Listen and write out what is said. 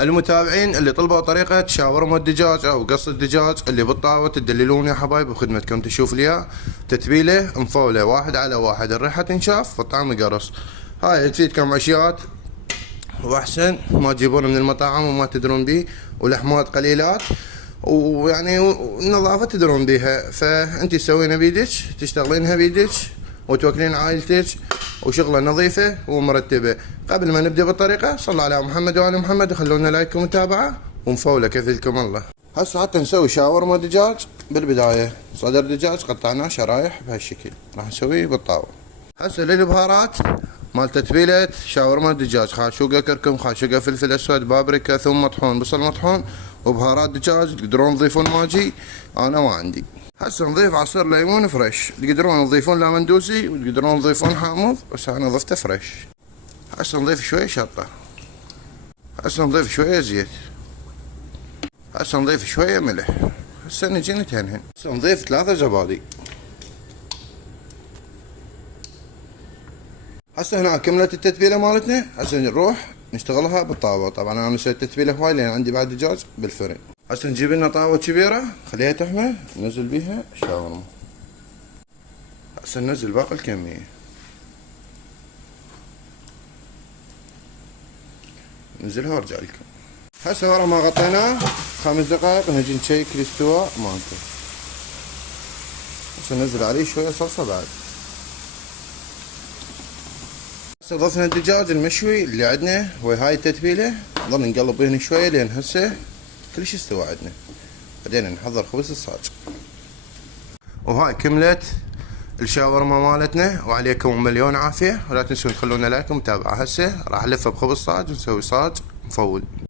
المتابعين اللي طلبوا طريقة شاورما الدجاج او قص الدجاج اللي بالطاوة تدللون يا حبايب بخدمتكم. تشوف لي تتبيله مفولة 1:1، الريحة تنشاف والطعم يقرص. هاي تفيدكم عشيات واحسن ما تجيبون من المطاعم وما تدرون بيه، ولحمات قليلات ويعني النظافة تدرون بيها. فانت تسوينها بيدك، تشتغلينها بيدك وتوكلين عائلتك، وشغله نظيفة ومرتبة. قبل ما نبدأ بالطريقة صلوا على محمد وآل محمد وخلونا لايك ومتابعة ومفولة كفيلكم الله. هسه حتى نسوي شاورما دجاج. بالبداية صدر دجاج قطعناه شرايح بهالشكل، راح نسويه بالطاولة. هسه للبهارات مال تتبيلة شاورما الدجاج: خاشوقة كركم، خاشوقة فلفل اسود، بابريكا، ثوم مطحون، بصل مطحون، وبهارات دجاج. تقدرون تضيفون ماجي، انا ما عندي. هسه نضيف عصير ليمون فريش، تقدرون تضيفون لمندوسي وتقدرون تضيفون حامض، بس انا ضفته فريش. هسه نضيف شوية شطة، هسه نضيف شوية زيت، هسه نضيف شوية ملح. هسه نجي نتهنهن. هسه نضيف 3 زبادي. هسه هنا كملت التتبيله مالتنا. هسه نروح نشتغلها بالطاوه. طبعا انا مسوي التتبيله هواي لان عندي بعد دجاج بالفرن. هسه نجيب لنا طاوه كبيره خليها تحمى، ننزل بيها شاورما. هسه ننزل باقي الكميه، ننزلها وارجع لكم. هسه ورا ما غطيناه 5 دقائق نجي نشيك الاستواء مالته. هسه ننزل عليه شويه صلصه بعد. هسه ضفنا الدجاج المشوي اللي عندنا وهاي التتبيله، نظل نقلب بهن شويه لين هسه كلش استوى عندنا. بعدين نحضر خبز الصاج. وهاي كملت الشاورما مالتنا، وعليكم مليون عافيه. ولا تنسون تخلونا لايك ومتابعه. هسه راح الفها بخبز صاج ونسوي صاج مفول.